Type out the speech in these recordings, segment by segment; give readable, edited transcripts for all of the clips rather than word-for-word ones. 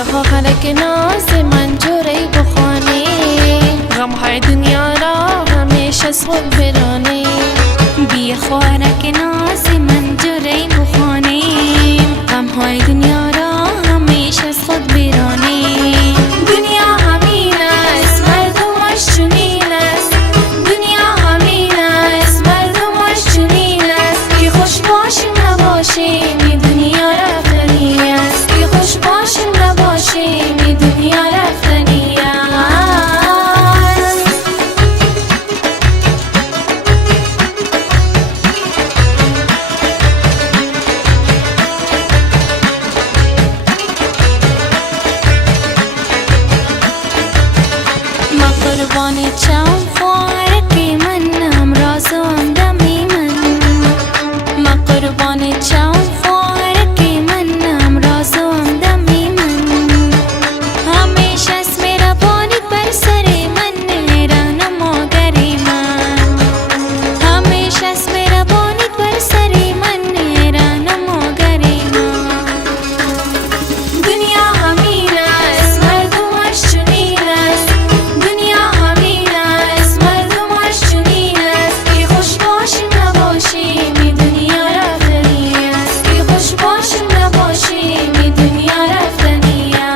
بیا خواهرک ناز من جوری بخوانی، غم های دنیا را همیشه از خود برانی. بیا خواهرک ناز من جوری بخوانی، غم های دنیا را همیشه از خود برانی. دنیا همین است مردمش چنین است، دنیا همین است مردمش چنین است. که خوش باشیم نباشیم این دنیا رفتنی است، که خوش باشیم نباشیم این دنیا رفتنی است. ما قربان چم خواهرک منم رازم دمی من، ما قربان چم خواهرک منم رازم دمی من. همیشه اسم ربانی بر سر من رهنما گری من، همیشه اسم ربانی بر سر من رهنما گری من. دنیا همین است مردمش چنین است، دنیا همین است مردمش چنین است. که خوش باشیم نباشیم این دنیا رفتنی است، که خوش باشیم نباشیم این دنیا رفتنی است.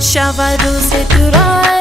شب و روز تو را